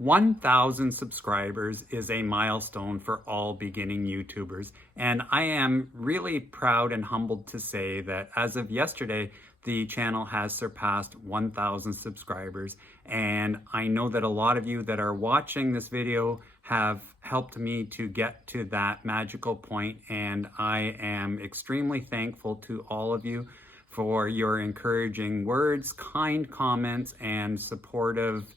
1,000 subscribers is a milestone for all beginning YouTubers, and I am really proud and humbled to say that as of yesterday, the channel has surpassed 1,000 subscribers, and I know that a lot of you that are watching this video have helped me to get to that magical point, and I am extremely thankful to all of you for your encouraging words, kind comments, and supportive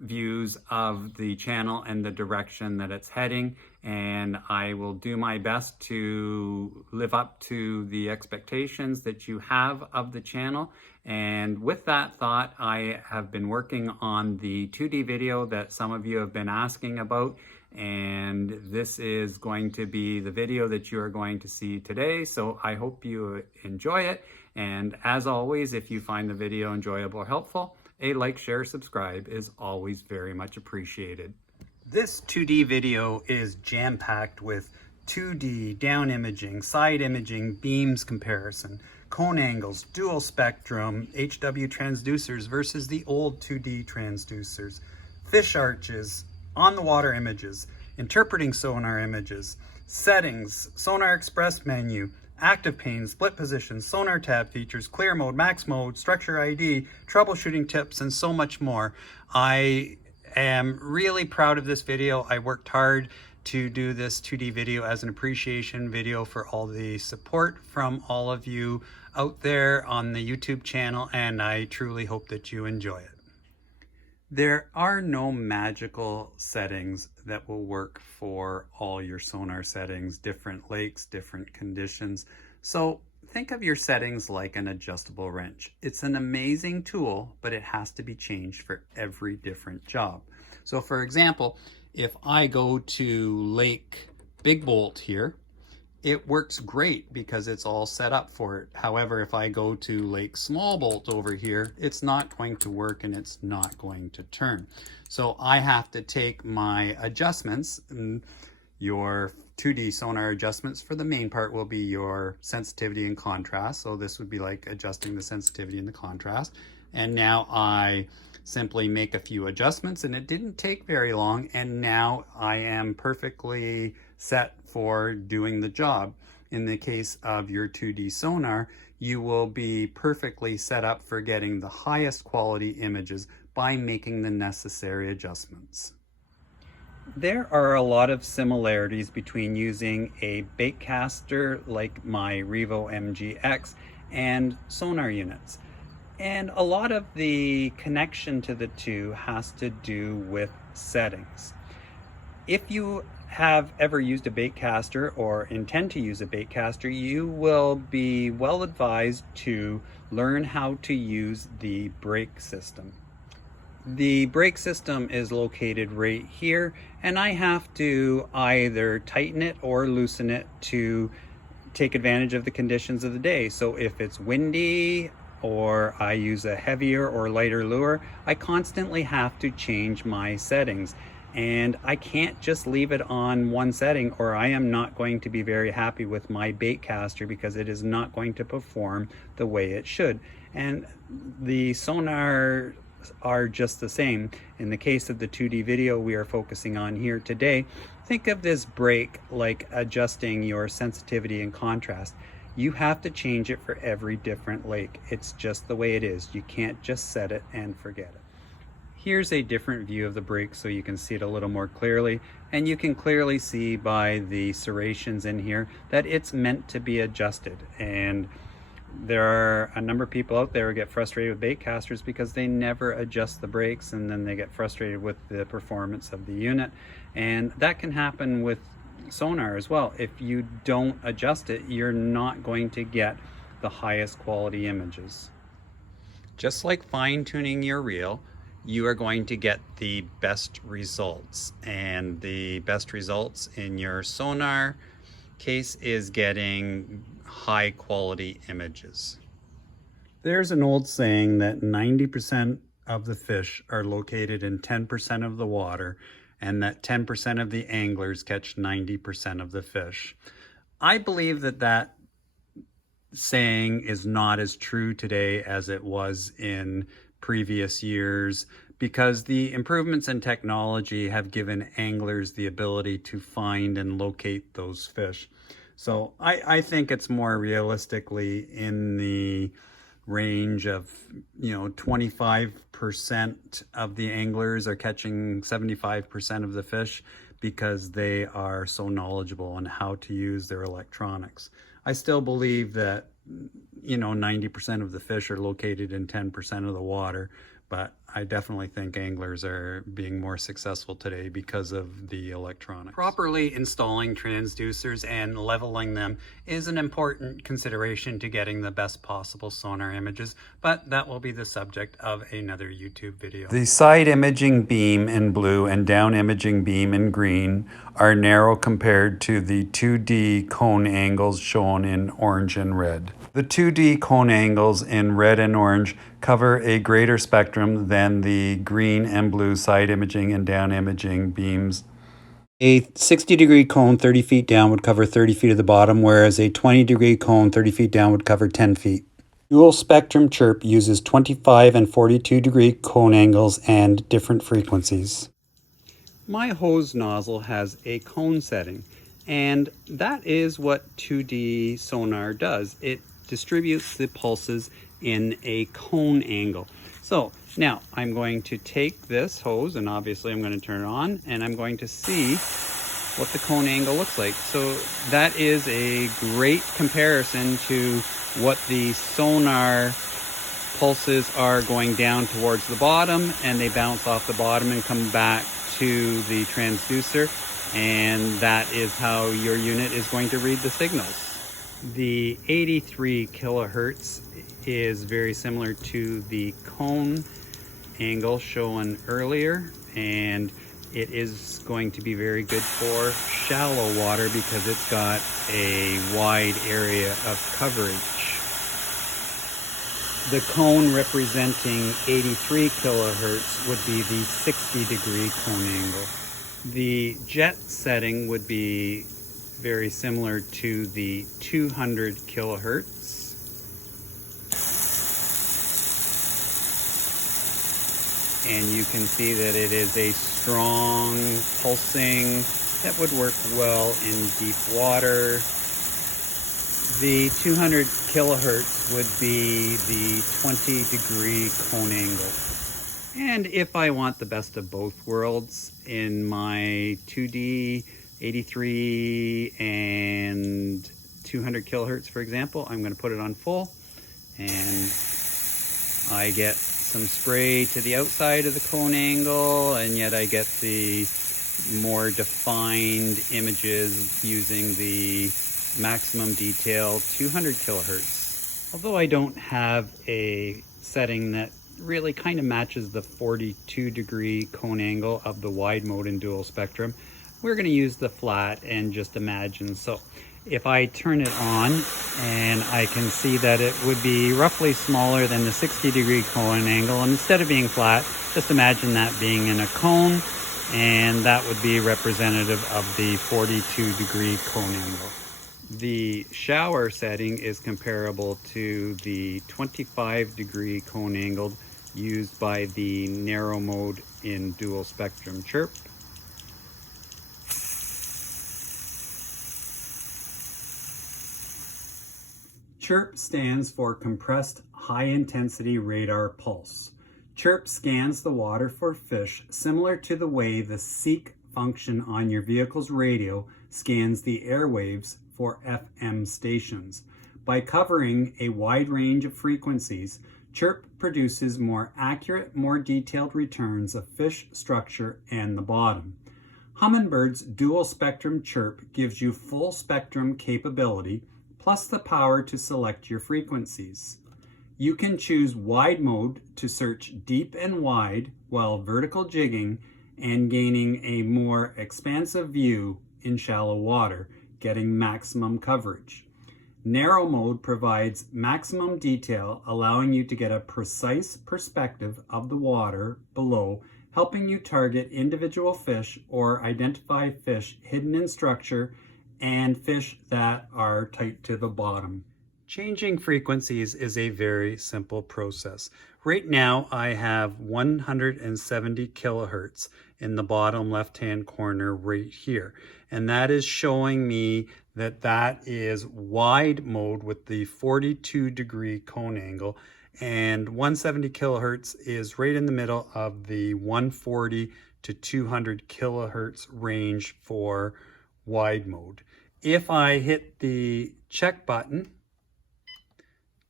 views of the channel and the direction that it's heading, and I will do my best to live up to the expectations that you have of the channel. And with that thought, I have been working on the 2D video that some of you have been asking about, and this is going to be the video that you are going to see today, so I hope you enjoy it. And as always, if you find the video enjoyable or helpful, a like, share, subscribe is always very much appreciated. This 2D video is jam-packed with 2D down imaging, side imaging, beams comparison, cone angles, dual spectrum, HW transducers versus the old 2D transducers, fish arches, on the water images, interpreting sonar images, settings, Sonar Express menu, active pane, split position, sonar tab features, clear mode, max mode, structure ID, troubleshooting tips, and so much more. I am really proud of this video. I worked hard to do this 2D video as an appreciation video for all the support from all of you out there on the YouTube channel, and I truly hope that you enjoy it. There are no magical settings that will work for all your sonar settings, different lakes, different conditions. So think of your settings like an adjustable wrench. It's an amazing tool, but it has to be changed for every different job. So for example, if I go to Lake Big Bolt here, it works great because it's all set up for it. However, if I go to Lake Small Bolt over here, it's not going to work and it's not going to turn. So I have to take my adjustments, and your 2D sonar adjustments for the main part will be your sensitivity and contrast. So this would be like adjusting the sensitivity and the contrast. And now I simply make a few adjustments, and it didn't take very long, and now I am perfectly set for doing the job. In the case of your 2D sonar, you will be perfectly set up for getting the highest quality images by making the necessary adjustments. There are a lot of similarities between using a baitcaster like my Revo MGX and sonar units. And a lot of the connection to the two has to do with settings. If you have ever used a baitcaster or intend to use a baitcaster, you will be well advised to learn how to use the brake system. The brake system is located right here, and I have to either tighten it or loosen it to take advantage of the conditions of the day. So if it's windy, or I use a heavier or lighter lure, I constantly have to change my settings. And I can't just leave it on one setting, or I am not going to be very happy with my bait caster because it is not going to perform the way it should. And the sonar are just the same. In the case of the 2D video we are focusing on here today, think of this brake like adjusting your sensitivity and contrast. You have to change it for every different lake. It's just the way it is. You can't just set it and forget it. Here's a different view of the brake so you can see it a little more clearly, and you can clearly see by the serrations in here that it's meant to be adjusted. And there are a number of people out there who get frustrated with bait casters because they never adjust the brakes, and then they get frustrated with the performance of the unit. And that can happen with sonar as well. If you don't adjust it, you're not going to get the highest quality images. Just like fine-tuning your reel, you are going to get the best results, and the best results in your sonar case is getting high quality images. There's an old saying that 90% of the fish are located in 10% of the water, and that 10% of the anglers catch 90% of the fish. I believe that that saying is not as true today as it was in previous years, because the improvements in technology have given anglers the ability to find and locate those fish. So I think it's more realistically in the range of, 25% of the anglers are catching 75% of the fish because they are so knowledgeable on how to use their electronics. I still believe that 90% of the fish are located in 10% of the water, but I definitely think anglers are being more successful today because of the electronics. Properly installing transducers and leveling them is an important consideration to getting the best possible sonar images, but that will be the subject of another YouTube video. The side imaging beam in blue and down imaging beam in green are narrow compared to the 2D cone angles shown in orange and red. The 2D cone angles in red and orange cover a greater spectrum than the green and blue side imaging and down imaging beams. A 60-degree cone 30 feet down would cover 30 feet of the bottom, whereas a 20-degree cone 30 feet down would cover 10 feet. Dual spectrum CHIRP uses 25 and 42-degree cone angles and different frequencies. My hose nozzle has a cone setting, and that is what 2D sonar does. It distributes the pulses in a cone angle. So now I'm going to take this hose, and obviously I'm going to turn it on, and I'm going to see what the cone angle looks like. So that is a great comparison to what the sonar pulses are going down towards the bottom, and they bounce off the bottom and come back to the transducer, and that is how your unit is going to read the signals. The 83 kilohertz is very similar to the cone angle shown earlier, and it is going to be very good for shallow water because it's got a wide area of coverage. The cone representing 83 kilohertz would be the 60-degree cone angle. The jet setting would be very similar to the 200 kilohertz. And you can see that it is a strong pulsing that would work well in deep water. The 200 kilohertz would be the 20-degree cone angle. And if I want the best of both worlds in my 2D 83 and 200 kilohertz, for example, I'm going to put it on full, and I get some spray to the outside of the cone angle, and yet I get the more defined images using the maximum detail 200 kilohertz. Although I don't have a setting that really kind of matches the 42-degree cone angle of the wide mode and dual spectrum, we're going to use the flat and just imagine. So if I turn it on, and I can see that it would be roughly smaller than the 60-degree cone angle, and instead of being flat, just imagine that being in a cone, and that would be representative of the 42-degree cone angle. The shower setting is comparable to the 25-degree cone angle used by the narrow mode in dual spectrum CHIRP. CHIRP stands for Compressed High Intensity Radar Pulse. CHIRP scans the water for fish similar to the way the seek function on your vehicle's radio scans the airwaves for FM stations. By covering a wide range of frequencies, CHIRP produces more accurate, more detailed returns of fish structure and the bottom. Humminbird's dual spectrum CHIRP gives you full spectrum capability, plus the power to select your frequencies. You can choose wide mode to search deep and wide while vertical jigging and gaining a more expansive view in shallow water, getting maximum coverage. Narrow mode provides maximum detail, allowing you to get a precise perspective of the water below, helping you target individual fish or identify fish hidden in structure and fish that are tight to the bottom. Changing frequencies is a very simple process. Right now I have 170 kilohertz in the bottom left-hand corner right here. And that is showing me that that is wide mode with the 42-degree cone angle. And 170 kilohertz is right in the middle of the 140 to 200 kilohertz range for wide mode. If I hit the check button,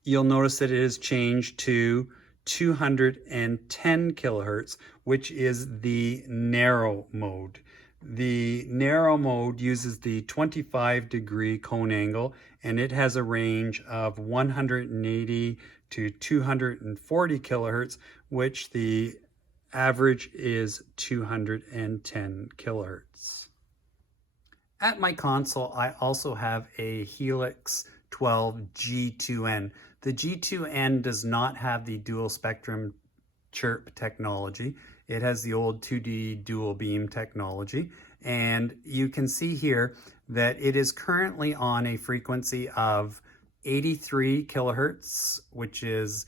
you'll notice that it has changed to 210 kilohertz, which is the narrow mode. The narrow mode uses the 25-degree cone angle, and it has a range of 180 to 240 kilohertz, which the average is 210 kilohertz. At my console, I also have a Helix 12 G2N. The G2N does not have the dual spectrum CHIRP technology. It has the old 2D dual beam technology. And you can see here that it is currently on a frequency of 83 kilohertz, which is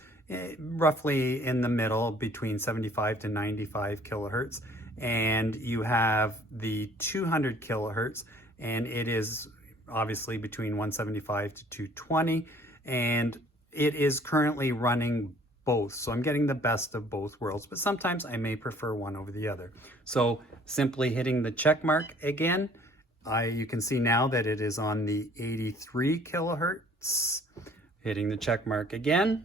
roughly in the middle between 75 to 95 kilohertz. And you have the 200 kilohertz, and it is obviously between 175 to 220, and it is currently running both. So I'm getting the best of both worlds, but sometimes I may prefer one over the other. So simply hitting the check mark again, you can see now that it is on the 83 kilohertz. Hitting the check mark again,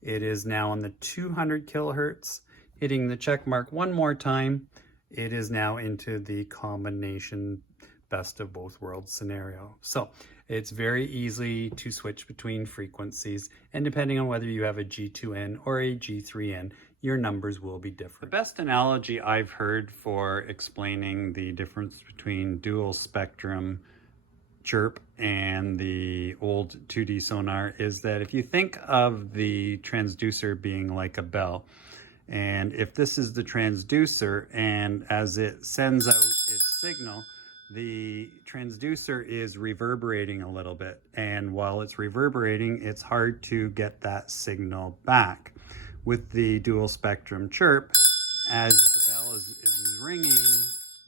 it is now on the 200 kilohertz. Hitting the check mark one more time, it is now into the combination best of both worlds scenario. So it's very easy to switch between frequencies, and depending on whether you have a G2N or a G3N, your numbers will be different. The best analogy I've heard for explaining the difference between dual spectrum CHIRP and the old 2D sonar is that if you think of the transducer being like a bell, and if this is the transducer, and as it sends out its signal, the transducer is reverberating a little bit, and while it's reverberating, it's hard to get that signal back. With the dual spectrum CHIRP, as the bell is ringing,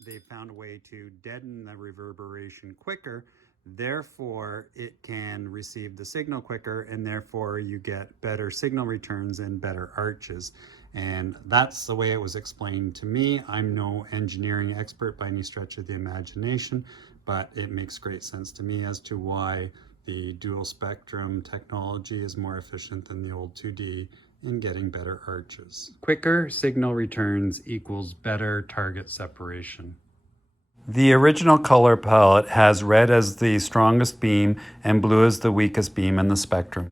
they've found a way to deaden the reverberation quicker, therefore it can receive the signal quicker, and therefore you get better signal returns and better arches. And that's the way it was explained to me. I'm no engineering expert by any stretch of the imagination, but it makes great sense to me as to why the dual spectrum technology is more efficient than the old 2D in getting better arches. Quicker signal returns equals better target separation. The original color palette has red as the strongest beam and blue as the weakest beam in the spectrum.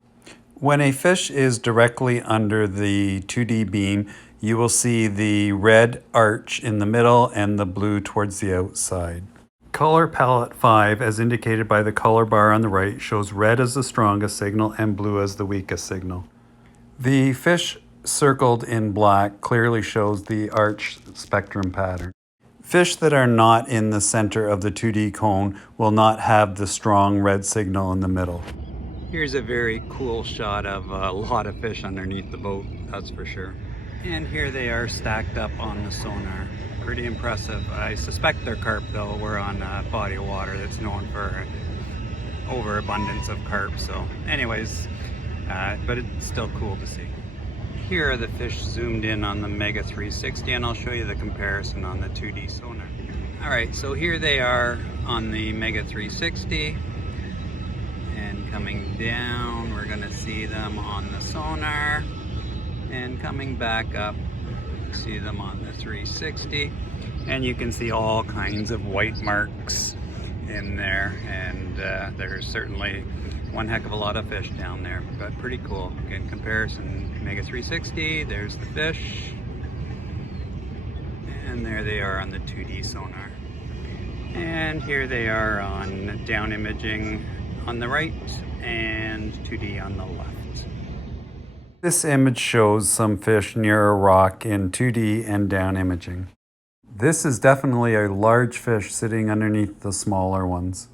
When a fish is directly under the 2D beam, you will see the red arch in the middle and the blue towards the outside. Color palette 5, as indicated by the color bar on the right, shows red as the strongest signal and blue as the weakest signal. The fish circled in black clearly shows the arch spectrum pattern. Fish that are not in the center of the 2D cone will not have the strong red signal in the middle. Here's a very cool shot of a lot of fish underneath the boat, that's for sure. And here they are stacked up on the sonar. Pretty impressive. I suspect they're carp though. We're on a body of water that's known for overabundance of carp. So anyways, but it's still cool to see. Here are the fish zoomed in on the Mega 360, and I'll show you the comparison on the 2D sonar. All right, so here they are on the Mega 360. And coming down, we're gonna see them on the sonar, and coming back up, see them on the 360, and you can see all kinds of white marks in there, and there's certainly one heck of a lot of fish down there, but pretty cool. In comparison, Mega 360, there's the fish, and there they are on the 2D sonar. And here they are on down imaging on the right and 2D on the left. This image shows some fish near a rock in 2D and down imaging. This is definitely a large fish sitting underneath the smaller ones.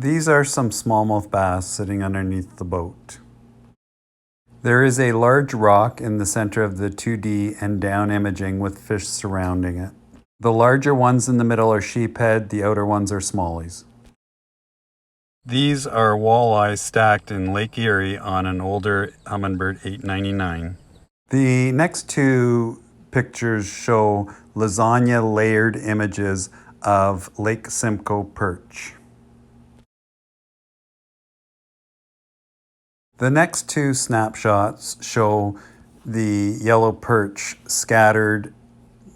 These are some smallmouth bass sitting underneath the boat. There is a large rock in the center of the 2D and down imaging with fish surrounding it. The larger ones in the middle are sheephead, the outer ones are smallies. These are walleyes stacked in Lake Erie on an older Humminbird 899. The next two pictures show lasagna layered images of Lake Simcoe perch. The next two snapshots show the yellow perch scattered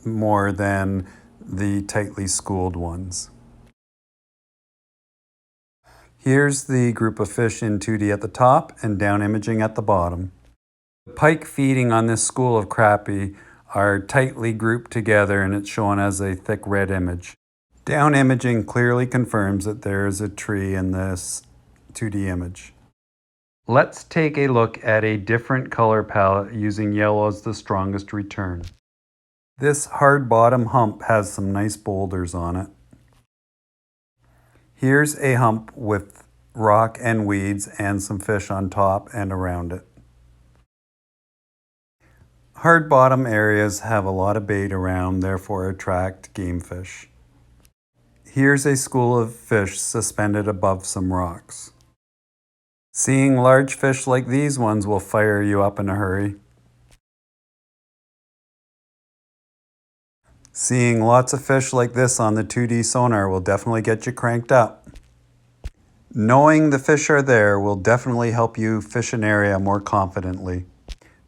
more than the tightly schooled ones. Here's the group of fish in 2D at the top and down imaging at the bottom. The pike feeding on this school of crappie are tightly grouped together and it's shown as a thick red image. Down imaging clearly confirms that there is a tree in this 2D image. Let's take a look at a different color palette using yellow as the strongest return. This hard bottom hump has some nice boulders on it. Here's a hump with rock and weeds and some fish on top and around it. Hard bottom areas have a lot of bait around, therefore attract game fish. Here's a school of fish suspended above some rocks. Seeing large fish like these ones will fire you up in a hurry. Seeing lots of fish like this on the 2D sonar will definitely get you cranked up. Knowing the fish are there will definitely help you fish an area more confidently.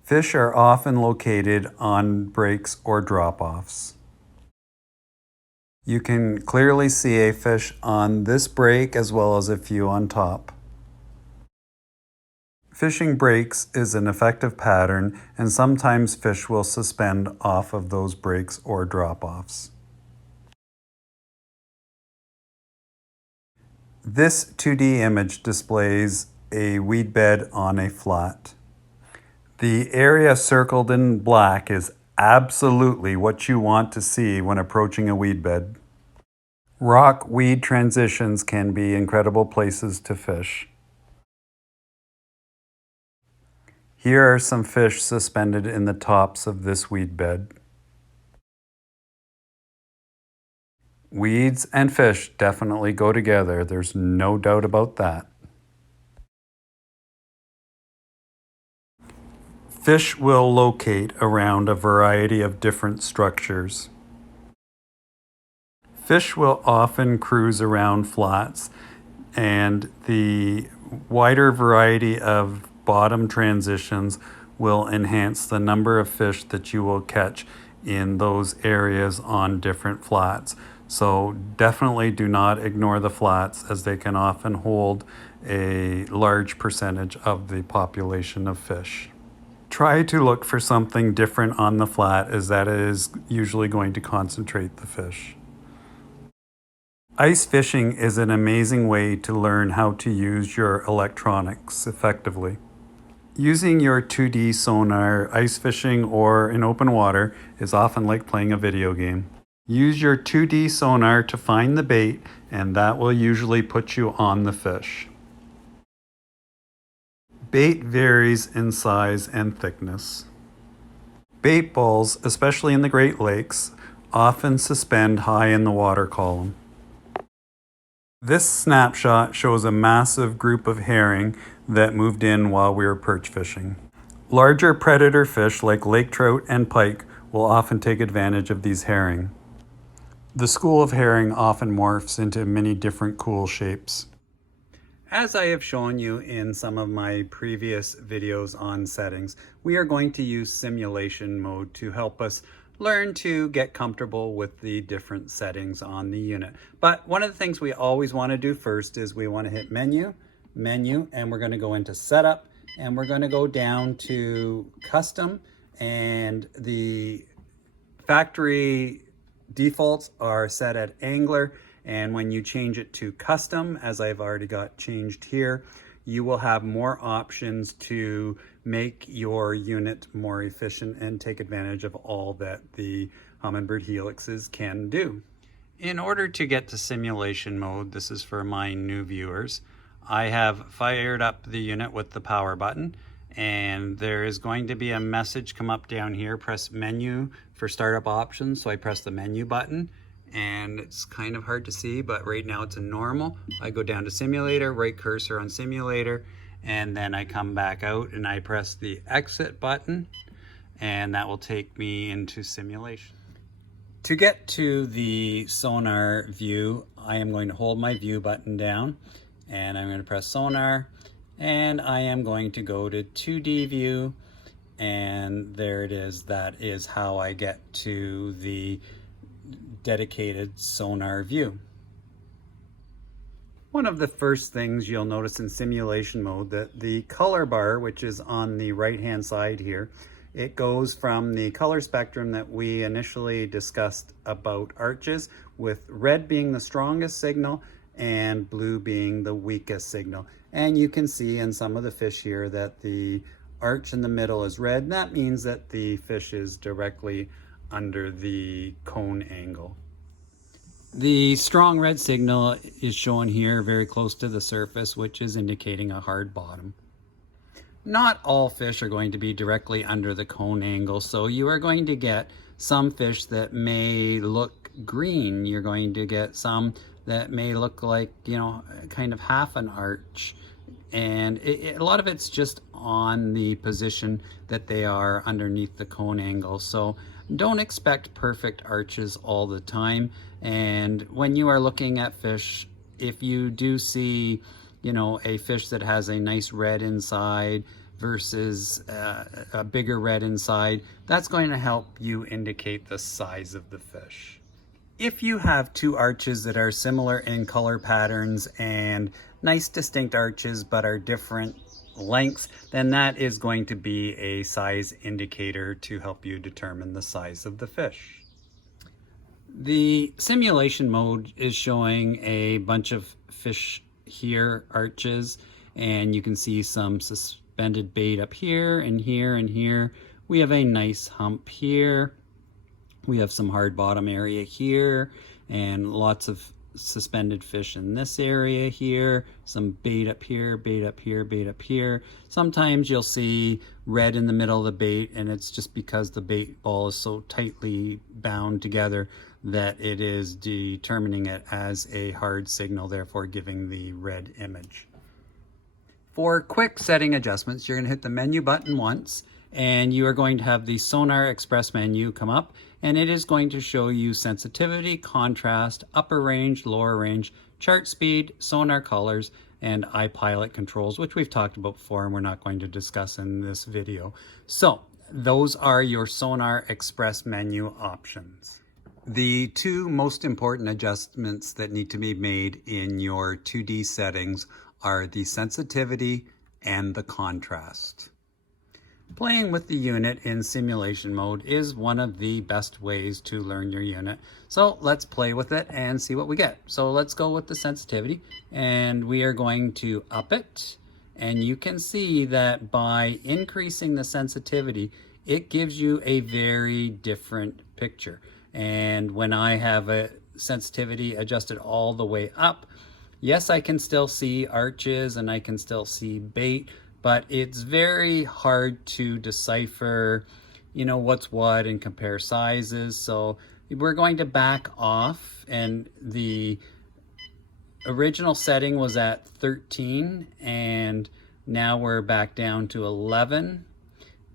Fish are often located on breaks or drop-offs. You can clearly see a fish on this break as well as a few on top. Fishing breaks is an effective pattern, and sometimes fish will suspend off of those breaks or drop-offs. This 2D image displays a weed bed on a flat. The area circled in black is absolutely what you want to see when approaching a weed bed. Rock-weed transitions can be incredible places to fish. Here are some fish suspended in the tops of this weed bed. Weeds and fish definitely go together, there's no doubt about that. Fish will locate around a variety of different structures. Fish will often cruise around flats, and the wider variety of bottom transitions will enhance the number of fish that you will catch in those areas on different flats. So definitely do not ignore the flats, as they can often hold a large percentage of the population of fish. Try to look for something different on the flat, as that is usually going to concentrate the fish. Ice fishing is an amazing way to learn how to use your electronics effectively. Using your 2D sonar ice fishing or in open water is often like playing a video game. Use your 2D sonar to find the bait, and that will usually put you on the fish. Bait varies in size and thickness. Bait balls, especially in the Great Lakes, often suspend high in the water column. This snapshot shows a massive group of herring that moved in while we were perch fishing. Larger predator fish like lake trout and pike will often take advantage of these herring. The school of herring often morphs into many different cool shapes. As I have shown you in some of my previous videos on settings, we are going to use simulation mode to help us learn to get comfortable with the different settings on the unit. But one of the things we always want to do first is we want to hit menu, and we're going to go into setup, and we're going to go down to custom, and the factory defaults are set at angler, and when you change it to custom, as I've already got changed here, you will have more options to make your unit more efficient and take advantage of all that the Humminbird Helixes can do. In order to get to simulation mode, this is for my new viewers, I have fired up the unit with the power button, and there is going to be a message come up down here. Press menu for startup options. So I press the menu button, and it's kind of hard to see, but right now it's in normal. I go down to simulator, right cursor on simulator, and then I come back out and I press the exit button, and that will take me into simulation. To get to the Sonar view, I am going to hold my view button down, and I'm going to press Sonar, and I am going to go to 2D view, and there it is. That is how I get to the dedicated Sonar view. One of the first things you'll notice in simulation mode, that the color bar, which is on the right hand side here, it goes from the color spectrum that we initially discussed about arches, with red being the strongest signal and blue being the weakest signal. And you can see in some of the fish here that the arch in the middle is red. That means that the fish is directly under the cone angle. The strong red signal is shown here very close to the surface, which is indicating a hard bottom. Not all fish are going to be directly under the cone angle, so you are going to get some fish that may look green. You're going to get some that may look like, you know, kind of half an arch. And a lot of it's just on the position that they are underneath the cone angle. So don't expect perfect arches all the time. And when you are looking at fish, if you do see, you know, a fish that has a nice red inside versus a bigger red inside, that's going to help you indicate the size of the fish. If you have two arches that are similar in color patterns and nice distinct arches but are different lengths, then that is going to be a size indicator to help you determine the size of the fish. The simulation mode is showing a bunch of fish here, arches, and you can see some suspended bait up here and here and here. We have a nice hump here. We have some hard bottom area here, and lots of suspended fish in this area here, some bait up here, bait up here, bait up here. Sometimes you'll see red in the middle of the bait, and it's just because the bait ball is so tightly bound together that it is determining it as a hard signal, therefore giving the red image. For quick setting adjustments, you're going to hit the menu button once, and you are going to have the Sonar Express menu come up, and it is going to show you sensitivity, contrast, upper range, lower range, chart speed, sonar colors, and iPilot controls, which we've talked about before and we're not going to discuss in this video. So those are your Sonar Express menu options. The two most important adjustments that need to be made in your 2D settings are the sensitivity and the contrast. Playing with the unit in simulation mode is one of the best ways to learn your unit. So let's play with it and see what we get. So let's go with the sensitivity, and we are going to up it. And you can see that by increasing the sensitivity, it gives you a very different picture. And when I have a sensitivity adjusted all the way up, yes, I can still see arches and I can still see bait, but it's very hard to decipher, you know, what's what and compare sizes. So we're going to back off, and the original setting was at 13, and now we're back down to 11.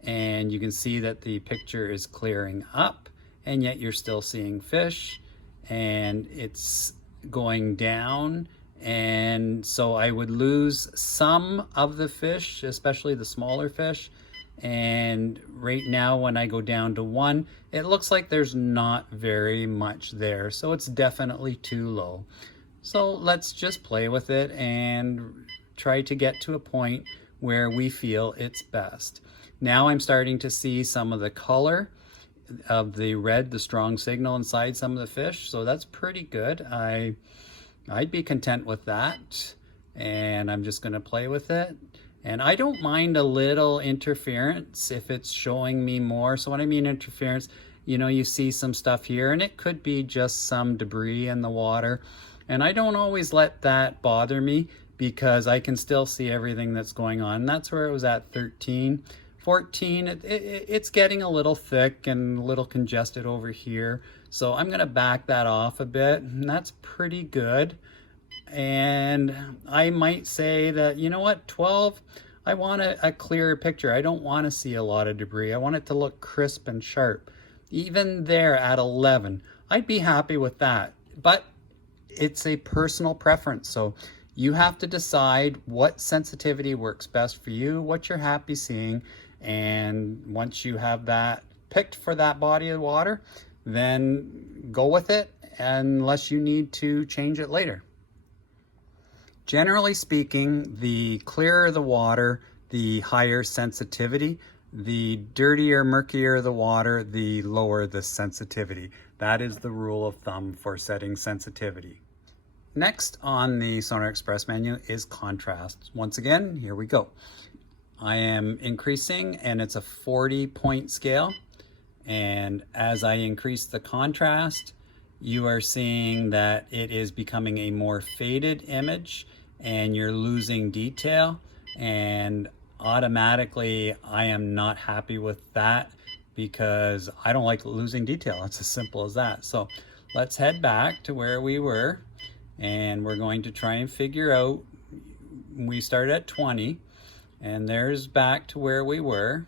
And you can see that the picture is clearing up, and yet you're still seeing fish, and it's going down. And so I would lose some of the fish, especially the smaller fish. And right now when I go down to 1, it looks like there's not very much there. So it's definitely too low. So let's just play with it and try to get to a point where we feel it's best. Now I'm starting to see some of the color of the red, the strong signal inside some of the fish. So that's pretty good. I'd be content with that, and I'm just going to play with it. And I don't mind a little interference if it's showing me more. So when I mean interference, you know, you see some stuff here, and it could be just some debris in the water. And I don't always let that bother me because I can still see everything that's going on. And that's where it was at 13. 14, it's getting a little thick and a little congested over here. So I'm gonna back that off a bit, and that's pretty good. And I might say that, you know what, 12, I want a clearer picture. I don't want to see a lot of debris. I want it to look crisp and sharp. Even there at 11, I'd be happy with that. But it's a personal preference. So you have to decide what sensitivity works best for you, what you're happy seeing. And once you have that picked for that body of water, then go with it unless you need to change it later. Generally speaking, the clearer the water, the higher sensitivity. The dirtier, murkier the water, the lower the sensitivity. That is the rule of thumb for setting sensitivity. Next on the Sonar Express menu is contrast. Once again, here we go. I am increasing, and it's a 40-point scale. And as I increase the contrast, you are seeing that it is becoming a more faded image, and you're losing detail. And automatically, I am not happy with that because I don't like losing detail. It's as simple as that. So let's head back to where we were, and we're going to try and figure out, we started at 20, and there's back to where we were.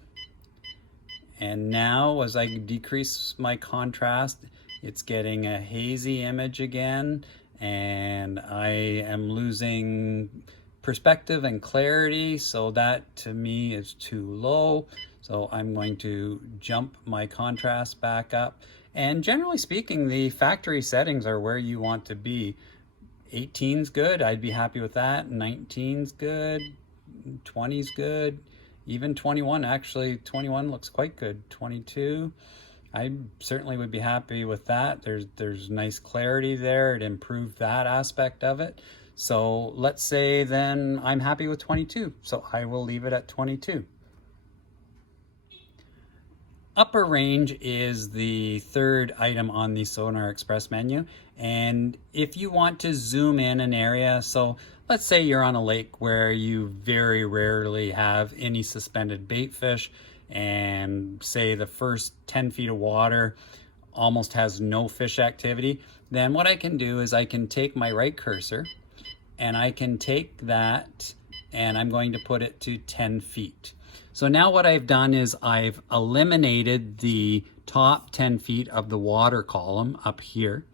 And now as I decrease my contrast, it's getting a hazy image again, and I am losing perspective and clarity, so that to me is too low. So I'm going to jump my contrast back up. And generally speaking, the factory settings are where you want to be. 18's good, I'd be happy with that. 19's good, 20's good, even 21, actually 21 looks quite good. 22, I certainly would be happy with that. There's nice clarity there. It improved that aspect of it. So let's say then I'm happy with 22. So I will leave it at 22. Upper range is the third item on the Sonar Express menu. And if you want to zoom in an area, so let's say you're on a lake where you very rarely have any suspended bait fish, and say the first 10 feet of water almost has no fish activity, then what I can do is I can take my right cursor and I can take that and I'm going to put it to 10 feet. So now what I've done is I've eliminated the top 10 feet of the water column up here.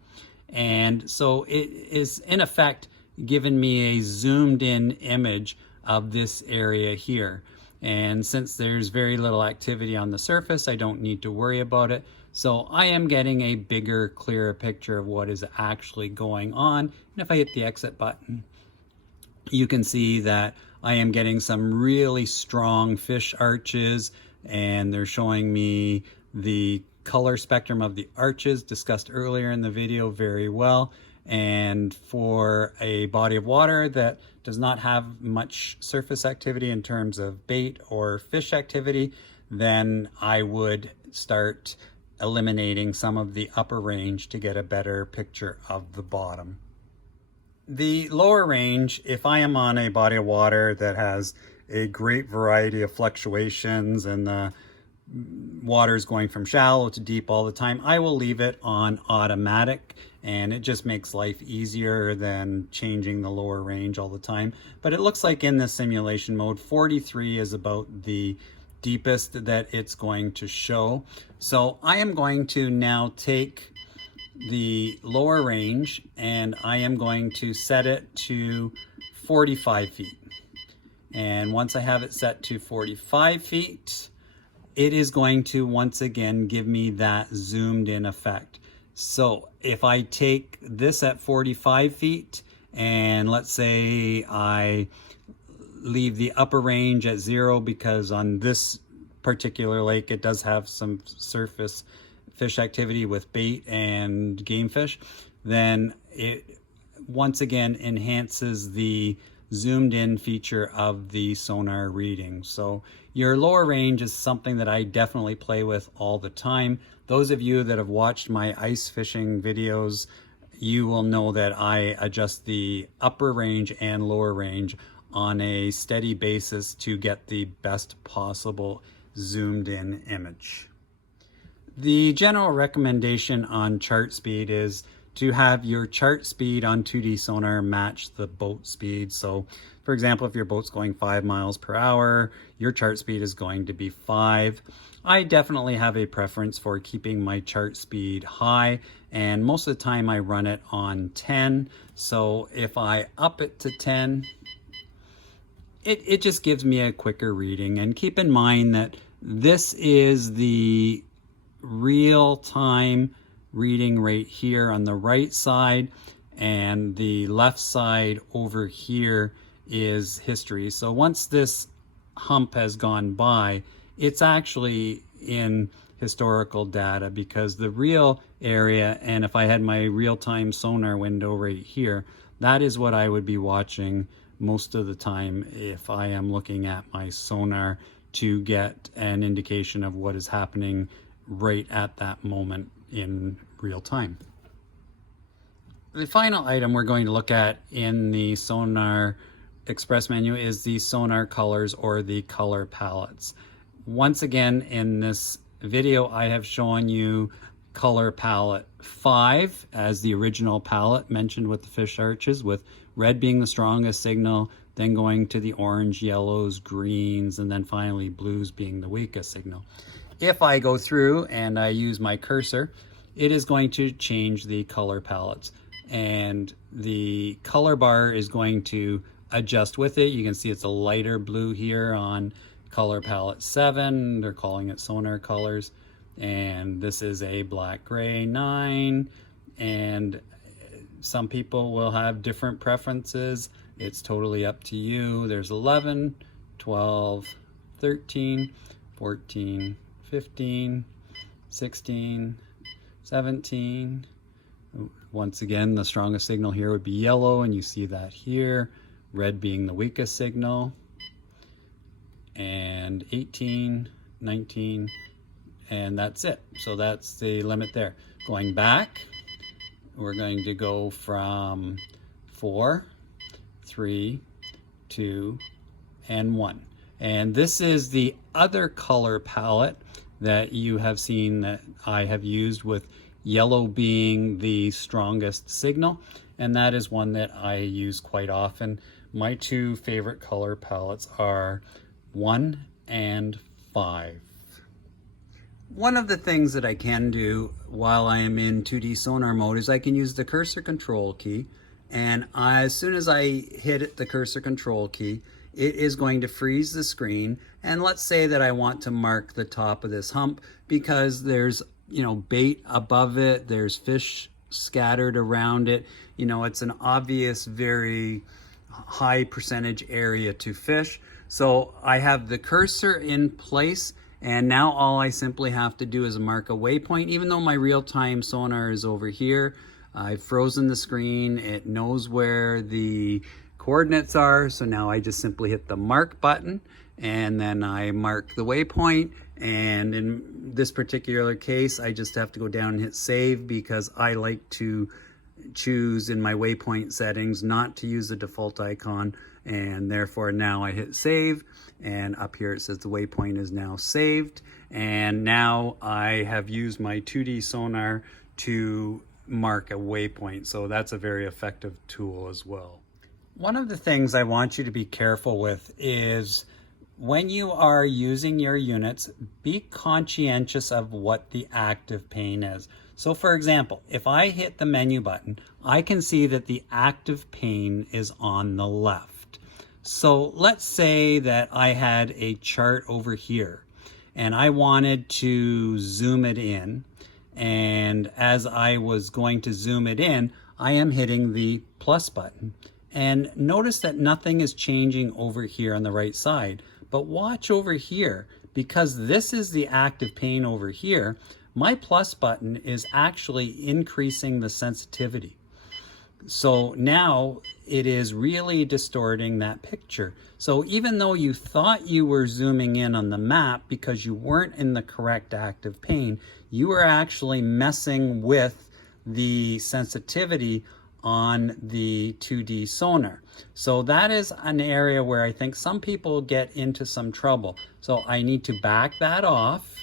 And so it is in effect given me a zoomed in image of this area here. And since there's very little activity on the surface, I don't need to worry about it. So I am getting a bigger, clearer picture of what is actually going on. And if I hit the exit button, you can see that I am getting some really strong fish arches, and they're showing me the color spectrum of the arches discussed earlier in the video very well. And for a body of water that does not have much surface activity in terms of bait or fish activity, then I would start eliminating some of the upper range to get a better picture of the bottom. The lower range, if I am on a body of water that has a great variety of fluctuations and the water is going from shallow to deep all the time, I will leave it on automatic, and it just makes life easier than changing the lower range all the time. But it looks like in the simulation mode, 43 is about the deepest that it's going to show. So I am going to now take the lower range and I am going to set it to 45 feet. And once I have it set to 45 feet, it is going to once again give me that zoomed in effect. So if I take this at 45 feet and let's say I leave the upper range at 0, because on this particular lake it does have some surface fish activity with bait and game fish, then it once again enhances the zoomed in feature of the Sonar reading. So your lower range is something that I definitely play with all the time. Those of you that have watched my ice fishing videos, you will know that I adjust the upper range and lower range on a steady basis to get the best possible zoomed in image. The general recommendation on chart speed is to have your chart speed on 2D sonar match the boat speed. So for example, if your boat's going 5 miles per hour, your chart speed is going to be 5. I definitely have a preference for keeping my chart speed high, and most of the time I run it on 10. So if I up it to 10, it just gives me a quicker reading. And keep in mind that this is the real-time reading right here on the right side, and the left side over here is history. So once this hump has gone by, it's actually in historical data, because the real area, and if I had my real-time sonar window right here, that is what I would be watching most of the time if I am looking at my sonar to get an indication of what is happening right at that moment in real time. The final item we're going to look at in the Sonar Express menu is the sonar colors, or the color palettes. Once again, in this video, I have shown you color palette 5 as the original palette mentioned with the fish arches, with red being the strongest signal, then going to the orange, yellows, greens, and then finally blues being the weakest signal. If I go through and I use my cursor, it is going to change the color palettes, and the color bar is going to adjust with it. You can see it's a lighter blue here on color palette 7. They're calling it Sonar colors. And this is a black gray 9. And some people will have different preferences. It's totally up to you. There's 11, 12, 13, 14, 15, 16, 17. Once again, the strongest signal here would be yellow, and you see that here. Red being the weakest signal. And 18, 19, and that's it. So that's the limit there. Going back, we're going to go from 4, 3, 2, and 1. And this is the other color palette that you have seen that I have used, with yellow being the strongest signal, and that is one that I use quite often. My two favorite color palettes are 1 and 5. One of the things that I can do while I am in 2D sonar mode is I can use the cursor control key, and as soon as I hit the cursor control key, it is going to freeze the screen. And let's say that I want to mark the top of this hump because there's, bait above it, there's fish scattered around it. It's an obvious, very high percentage area to fish. So I have the cursor in place, and now all I simply have to do is mark a waypoint. Even though my real-time sonar is over here, I've frozen the screen. It knows where the coordinates are. So now I just simply hit the mark button, and then I mark the waypoint. And in this particular case, I just have to go down and hit save, because I like to choose in my waypoint settings not to use the default icon, and therefore now I hit save, and up here it says the waypoint is now saved. And now I have used my 2D sonar to mark a waypoint, so that's a very effective tool as well. One of the things I want you to be careful with is when you are using your units, be conscientious of what the active pane is. So for example, if I hit the menu button, I can see that the active pane is on the left. So let's say that I had a chart over here and I wanted to zoom it in. And as I was going to zoom it in, I am hitting the plus button. And notice that nothing is changing over here on the right side. But watch over here, because this is the active pane over here, my plus button is actually increasing the sensitivity. So now it is really distorting that picture. So even though you thought you were zooming in on the map because you weren't in the correct active pane, you were actually messing with the sensitivity on the 2D sonar. So that is an area where I think some people get into some trouble. So I need to back that off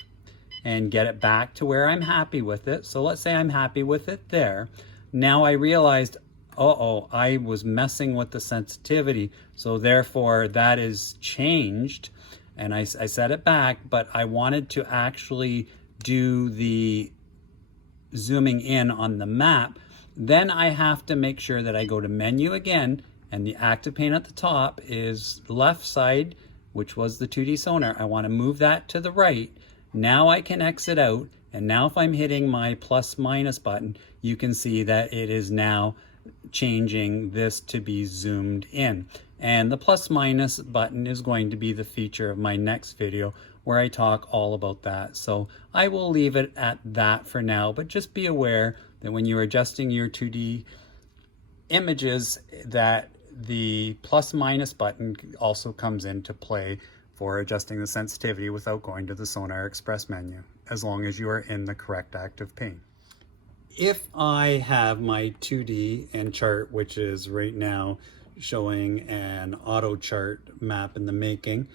and get it back to where I'm happy with it. So let's say I'm happy with it there. Now I realized, uh-oh, I was messing with the sensitivity. So therefore that is changed, and I set it back, but I wanted to actually do the zooming in on the map. Then I have to make sure that I go to menu again, and the active pane at the top is left side, which was the 2D sonar. I want to move that to the right. Now I can exit out, and now if I'm hitting my plus minus button, you can see that it is now changing this to be zoomed in. And the plus minus button is going to be the feature of my next video where I talk all about that. So I will leave it at that for now, but just be aware that when you're adjusting your 2D images, that the plus minus button also comes into play for adjusting the sensitivity without going to the Sonar Express menu, as long as you are in the correct active pane. If I have my 2D and chart, which is right now showing an auto chart map in the making,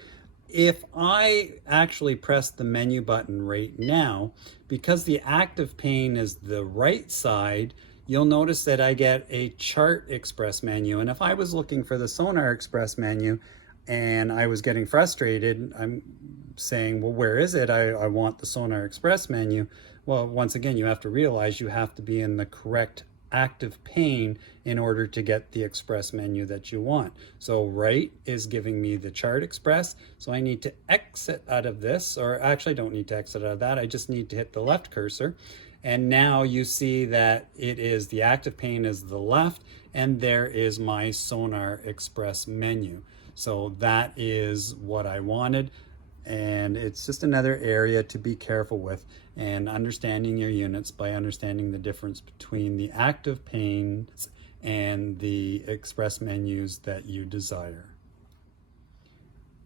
if I actually press the menu button right now, because the active pane is the right side, you'll notice that I get a chart express menu. And if I was looking for the Sonar Express menu and I was getting frustrated, I'm saying, well, where is it? I want the Sonar Express menu. Well, once again, you have to realize you have to be in the correct active pane in order to get the express menu that you want. So right is giving me the chart express. So I need to exit out of this, or actually I don't need to exit out of that. I just need to hit the left cursor. And now you see that it is the active pane is the left, and there is my Sonar Express menu. So that is what I wanted. And it's just another area to be careful with, and understanding your units by understanding the difference between the active panes and the express menus that you desire.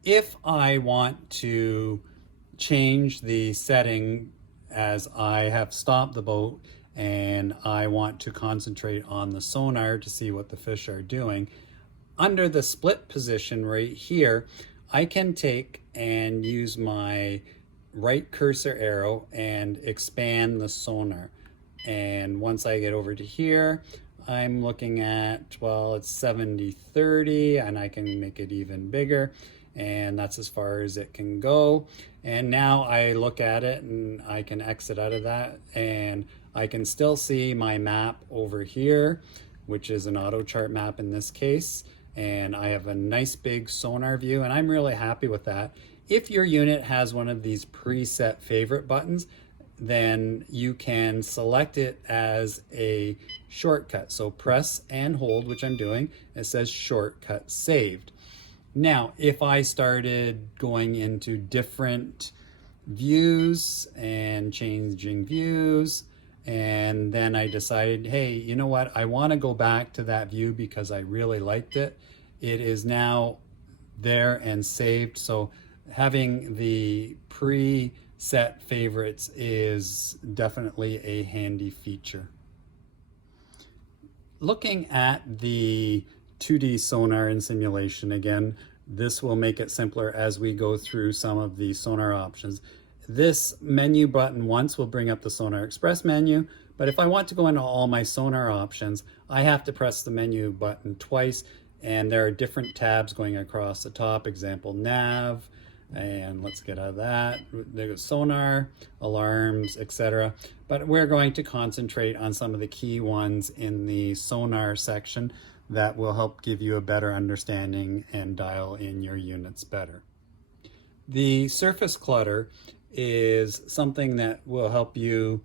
If I want to change the setting as I have stopped the boat and I want to concentrate on the sonar to see what the fish are doing, under the split position right here, I can take and use my right cursor arrow and expand the sonar. And once I get over to here, I'm looking at, well, it's 70-30, and I can make it even bigger. And that's as far as it can go. And now I look at it and I can exit out of that, and I can still see my map over here, which is an auto chart map in this case. And I have a nice big sonar view, and I'm really happy with that. If your unit has one of these preset favorite buttons, then you can select it as a shortcut. So press and hold, which I'm doing. It says shortcut saved. Now, if I started going into different views and changing views, and then I decided, hey, you know what? I want to go back to that view because I really liked it. It is now there and saved. So having the preset favorites is definitely a handy feature. Looking at the 2D sonar in simulation again, this will make it simpler as we go through some of the sonar options. This menu button once will bring up the Sonar Express menu, but if I want to go into all my sonar options, I have to press the menu button twice, and there are different tabs going across the top, example nav, and let's get out of that. There's sonar, alarms, etc. But we're going to concentrate on some of the key ones in the sonar section that will help give you a better understanding and dial in your units better. The surface clutter is something that will help you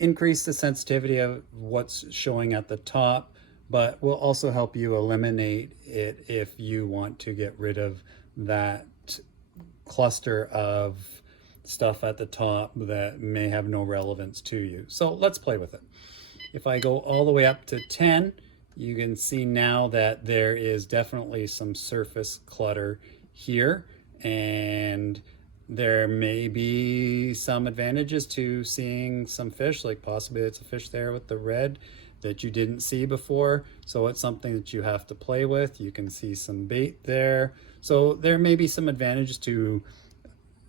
increase the sensitivity of what's showing at the top, but will also help you eliminate it if you want to get rid of that cluster of stuff at the top that may have no relevance to you. So let's play with it. If I go all the way up to 10, You can see now that there is definitely some surface clutter here, and there may be some advantages to seeing some fish, like possibly it's a fish there with the red that you didn't see before. So it's something that you have to play with. You can see some bait there. So there may be some advantages to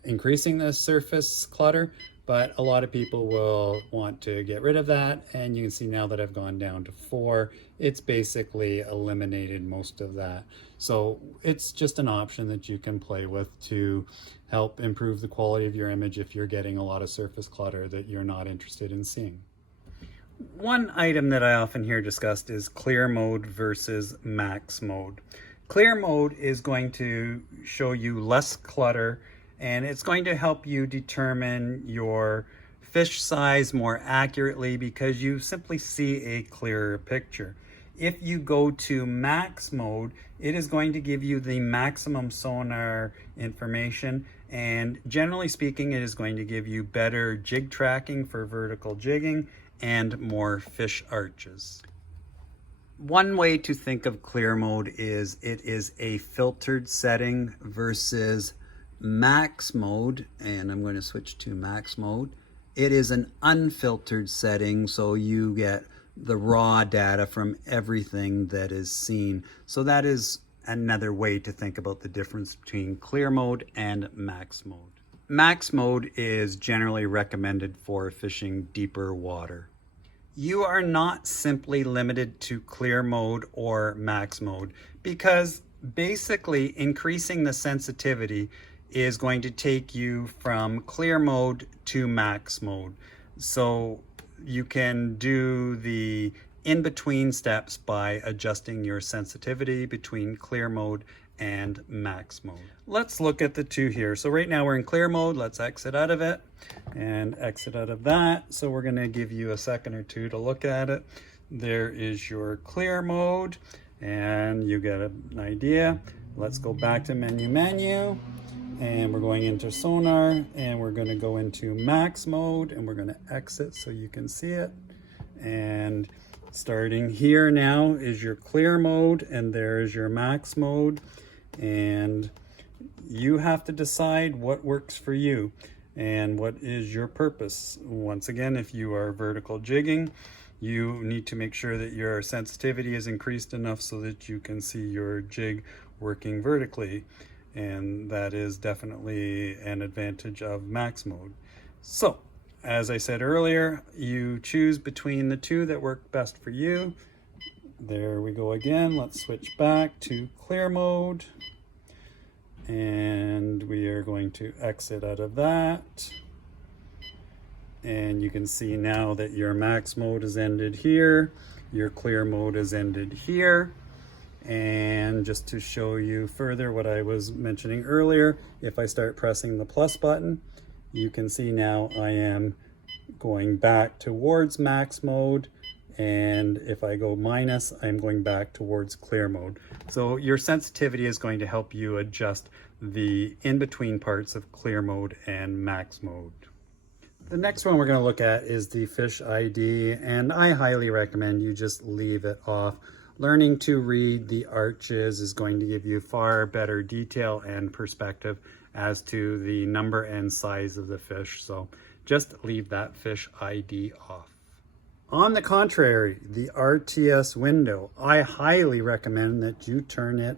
increasing the surface clutter, but a lot of people will want to get rid of that. And you can see now that I've gone down to 4, it's basically eliminated most of that. So it's just an option that you can play with to help improve the quality of your image if you're getting a lot of surface clutter that you're not interested in seeing. One item that I often hear discussed is clear mode versus max mode. Clear mode is going to show you less clutter, and it's going to help you determine your fish size more accurately because you simply see a clearer picture. If you go to max mode, it is going to give you the maximum sonar information, and generally speaking, it is going to give you better jig tracking for vertical jigging and more fish arches. One way to think of clear mode is it is a filtered setting versus max mode, and I'm going to switch to max mode. It is an unfiltered setting, so you get the raw data from everything that is seen. So that is another way to think about the difference between clear mode and max mode. Max mode is generally recommended for fishing deeper water. You are not simply limited to clear mode or max mode because basically increasing the sensitivity is going to take you from clear mode to max mode. So you can do the in-between steps by adjusting your sensitivity between clear mode and max mode. Let's look at the two here. So right now we're in clear mode. Let's exit out of it and exit out of that. So we're going to give you a second or two to look at it. There is your clear mode and you get an idea. Let's go back to menu, and we're going into Sonar, and we're going to go into max mode, and we're going to exit so you can see it. And starting here now is your clear mode, and there is your max mode, and you have to decide what works for you and what is your purpose. Once again, if you are vertical jigging, you need to make sure that your sensitivity is increased enough so that you can see your jig working vertically, and that is definitely an advantage of max mode. So as I said earlier, you choose between the two that work best for you. There we go again. Let's switch back to clear mode, and we are going to exit out of that. And you can see now that your max mode is ended here, your clear mode is ended here. And just to show you further what I was mentioning earlier, if I start pressing the plus button, you can see now I am going back towards max mode, and if I go minus, I'm going back towards clear mode. So your sensitivity is going to help you adjust the in-between parts of clear mode and max mode. The next one we're going to look at is the fish ID, and I highly recommend you just leave it off. Learning to read the arches is going to give you far better detail and perspective as to the number and size of the fish. So just leave that fish ID off. On the contrary, the RTS window, I highly recommend that you turn it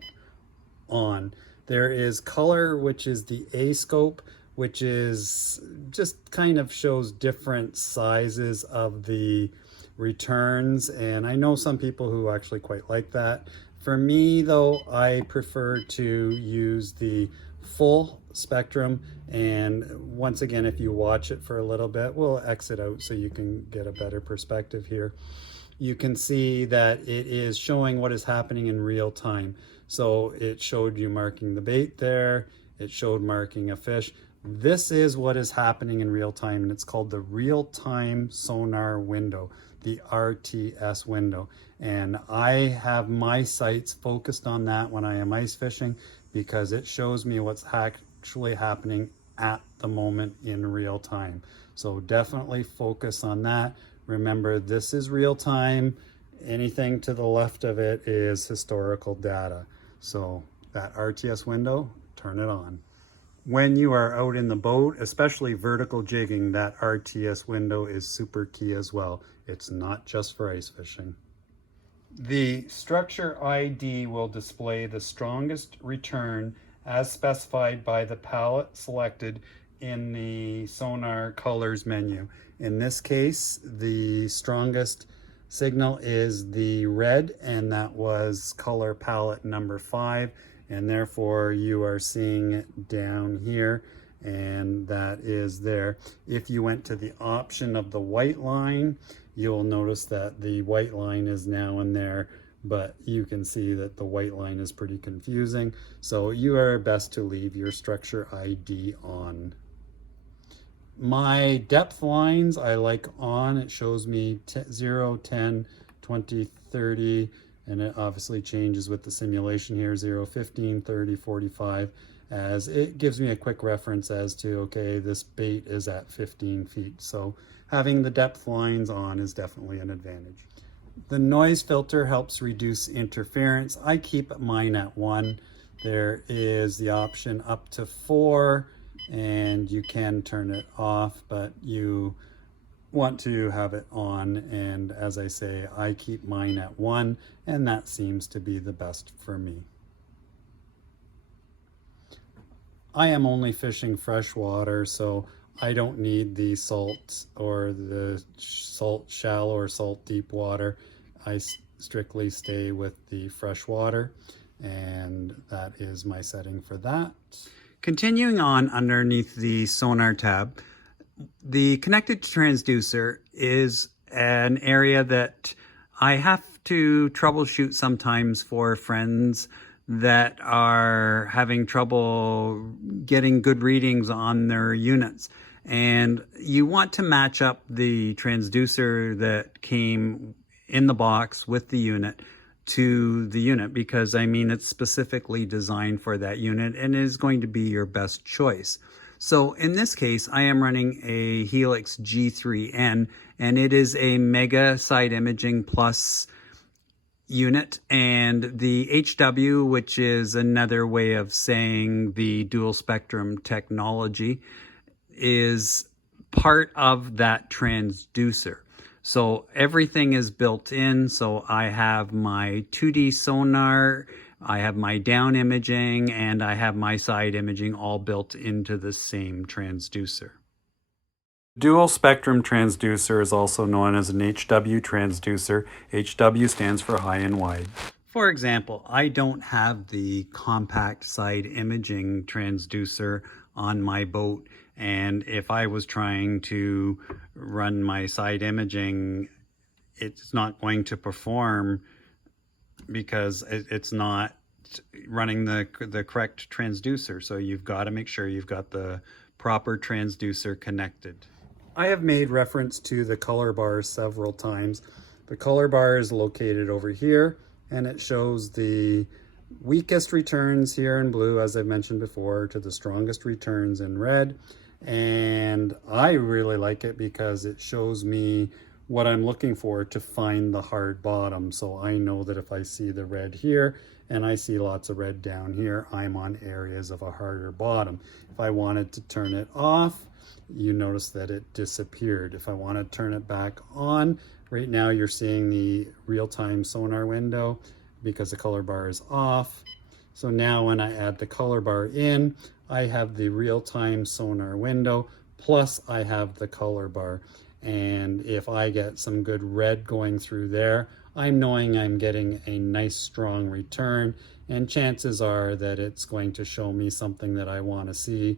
on. There is color, which is the A scope, which is just kind of shows different sizes of the returns, and I know some people who actually quite like that. For me though, I prefer to use the full spectrum, and once again, if you watch it for a little bit, we'll exit out so you can get a better perspective here. You can see that it is showing what is happening in real time. So it showed you marking the bait there, it showed marking a fish. This is what is happening in real time, and it's called the real-time sonar window, the RTS window. And I have my sights focused on that when I am ice fishing because it shows me what's actually happening at the moment in real time. So definitely focus on that. Remember, this is real time. Anything to the left of it is historical data. So that RTS window, turn it on. When you are out in the boat, especially vertical jigging, that RTS window is super key as well. It's not just for ice fishing. The structure ID will display the strongest return as specified by the palette selected in the Sonar colors menu. In this case, the strongest signal is the red, and that was color palette number 5, and therefore you are seeing it down here, and that is there. If you went to the option of the white line, you'll notice that the white line is now in there, but you can see that the white line is pretty confusing, so you are best to leave your structure ID on. My depth lines I like on. It shows me 0, 10, 20, 30, and it obviously changes with the simulation here, 0, 15, 30, 45, as it gives me a quick reference as to, okay, this bait is at 15 feet. So having the depth lines on is definitely an advantage. The noise filter helps reduce interference. I keep mine at 1. There is the option up to 4, and you can turn it off, but you want to have it on, and as I say, I keep mine at 1, and that seems to be the best for me. I am only fishing freshwater, so I don't need the salt or the salt shallow or salt deep water. I strictly stay with the freshwater, and that is my setting for that. Continuing on underneath the Sonar tab, the connected transducer is an area that I have to troubleshoot sometimes for friends that are having trouble getting good readings on their units. And you want to match up the transducer that came in the box with the unit to the unit, because I mean it's specifically designed for that unit and is going to be your best choice. So in this case, I am running a Helix G3N, and it is a Mega Side Imaging Plus unit, and the HW, which is another way of saying the dual spectrum technology, is part of that transducer. So everything is built in. So I have my 2D sonar, I have my down imaging, and I have my side imaging all built into the same transducer. Dual spectrum transducer is also known as an HW transducer. HW stands for high and wide. For example, I don't have the compact side imaging transducer on my boat, and if I was trying to run my side imaging, it's not going to perform because it's not running the correct transducer. So you've got to make sure you've got the proper transducer connected. I have made reference to the color bar several times. The color bar is located over here, and it shows the weakest returns here in blue, as I've mentioned before, to the strongest returns in red. And I really like it because it shows me what I'm looking for to find the hard bottom. So I know that if I see the red here and I see lots of red down here, I'm on areas of a harder bottom. If I wanted to turn it off, you notice that it disappeared. If I want to turn it back on, right now you're seeing the real-time sonar window because the color bar is off. So now when I add the color bar in, I have the real-time sonar window, plus I have the color bar. And if I get some good red going through there, I'm knowing I'm getting a nice strong return, and chances are that it's going to show me something that I want to see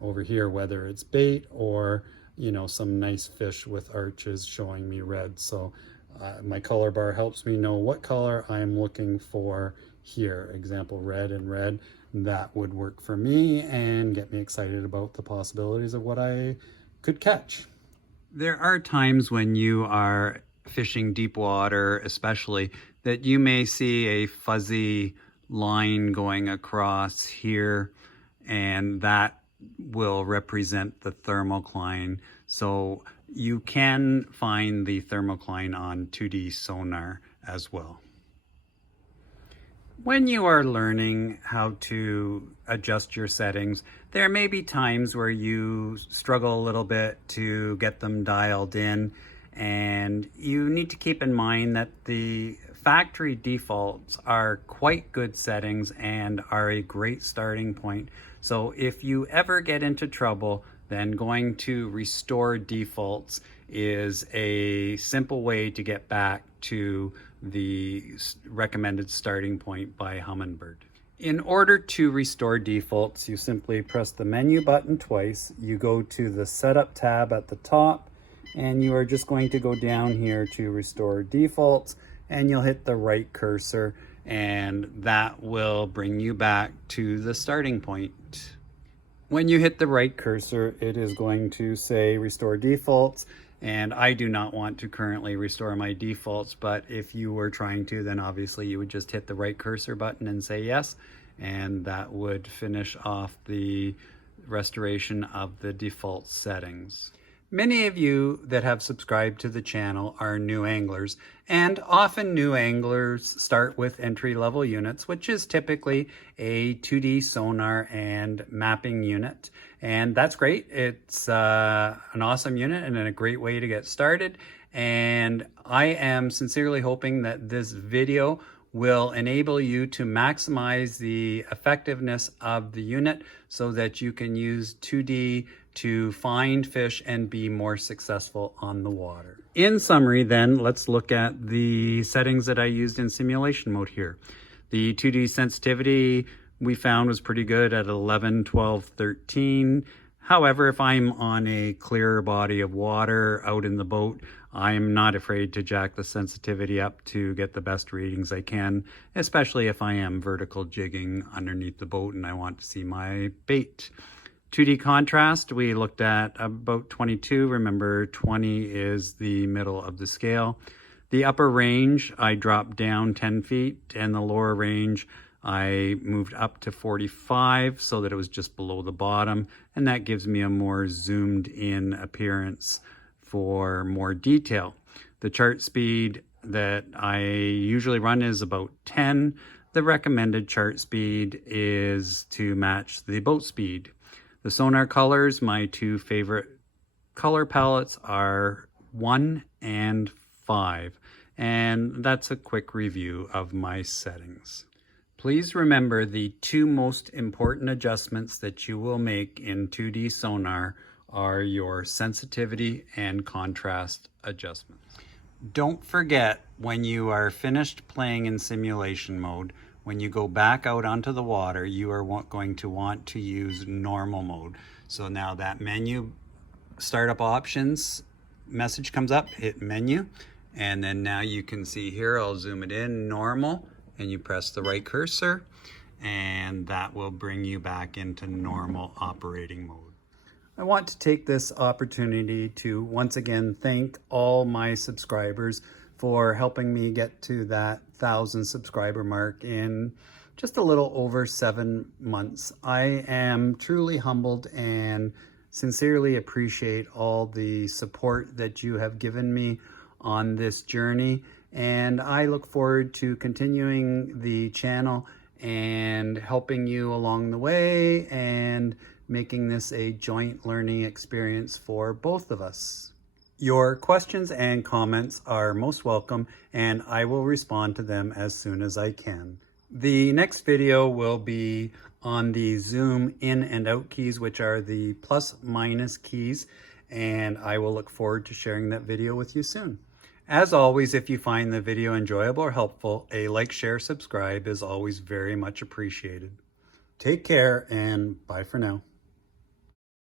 over here, whether it's bait or, you know, some nice fish with arches showing me red. So my color bar helps me know what color I'm looking for here. Example, red and red. That would work for me and get me excited about the possibilities of what I could catch. There are times when you are fishing deep water, especially, that you may see a fuzzy line going across here, and that will represent the thermocline. So you can find the thermocline on 2D sonar as well. When you are learning how to adjust your settings, there may be times where you struggle a little bit to get them dialed in, and you need to keep in mind that the factory defaults are quite good settings and are a great starting point. So if you ever get into trouble, then going to restore defaults is a simple way to get back to the recommended starting point by Humminbird. In order to restore defaults, you simply press the menu button twice. You go to the Setup tab at the top, and you are just going to go down here to Restore Defaults, and you'll hit the right cursor, and that will bring you back to the starting point. When you hit the right cursor, it is going to say Restore Defaults, and I do not want to currently restore my defaults, but if you were trying to, then obviously you would just hit the right cursor button and say yes, and that would finish off the restoration of the default settings. Many of you that have subscribed to the channel are new anglers, and often new anglers start with entry-level units, which is typically a 2D sonar and mapping unit. And that's great. It's an awesome unit and a great way to get started. And I am sincerely hoping that this video will enable you to maximize the effectiveness of the unit so that you can use 2D to find fish and be more successful on the water. In summary then, let's look at the settings that I used in simulation mode here. The 2D sensitivity we found was pretty good at 11, 12, 13. However, if I'm on a clearer body of water out in the boat, I'm not afraid to jack the sensitivity up to get the best readings I can, especially if I am vertical jigging underneath the boat and I want to see my bait. 2D contrast, we looked at about 22. Remember, 20 is the middle of the scale. The upper range, I dropped down 10 feet, and the lower range, I moved up to 45 so that it was just below the bottom, and that gives me a more zoomed in appearance for more detail. The chart speed that I usually run is about 10. The recommended chart speed is to match the boat speed. The sonar colors, my two favorite color palettes are 1 and 5, and that's a quick review of my settings. Please remember the two most important adjustments that you will make in 2D sonar are your sensitivity and contrast adjustments. Don't forget, when you are finished playing in simulation mode, when you go back out onto the water, you are going to want to use normal mode. So now that menu, startup options message comes up, hit menu, and then now you can see here, I'll zoom it in, normal, and you press the right cursor, and that will bring you back into normal operating mode. I want to take this opportunity to once again thank all my subscribers for helping me get to that 1,000 subscriber mark in just a little over 7 months. I am truly humbled and sincerely appreciate all the support that you have given me on this journey, and I look forward to continuing the channel and helping you along the way and making this a joint learning experience for both of us. Your questions and comments are most welcome, and I will respond to them as soon as I can. The next video will be on the zoom in and out keys, which are the plus/minus keys, and I will look forward to sharing that video with you soon. As always, if you find the video enjoyable or helpful, a like, share, subscribe is always very much appreciated. Take care, and bye for now.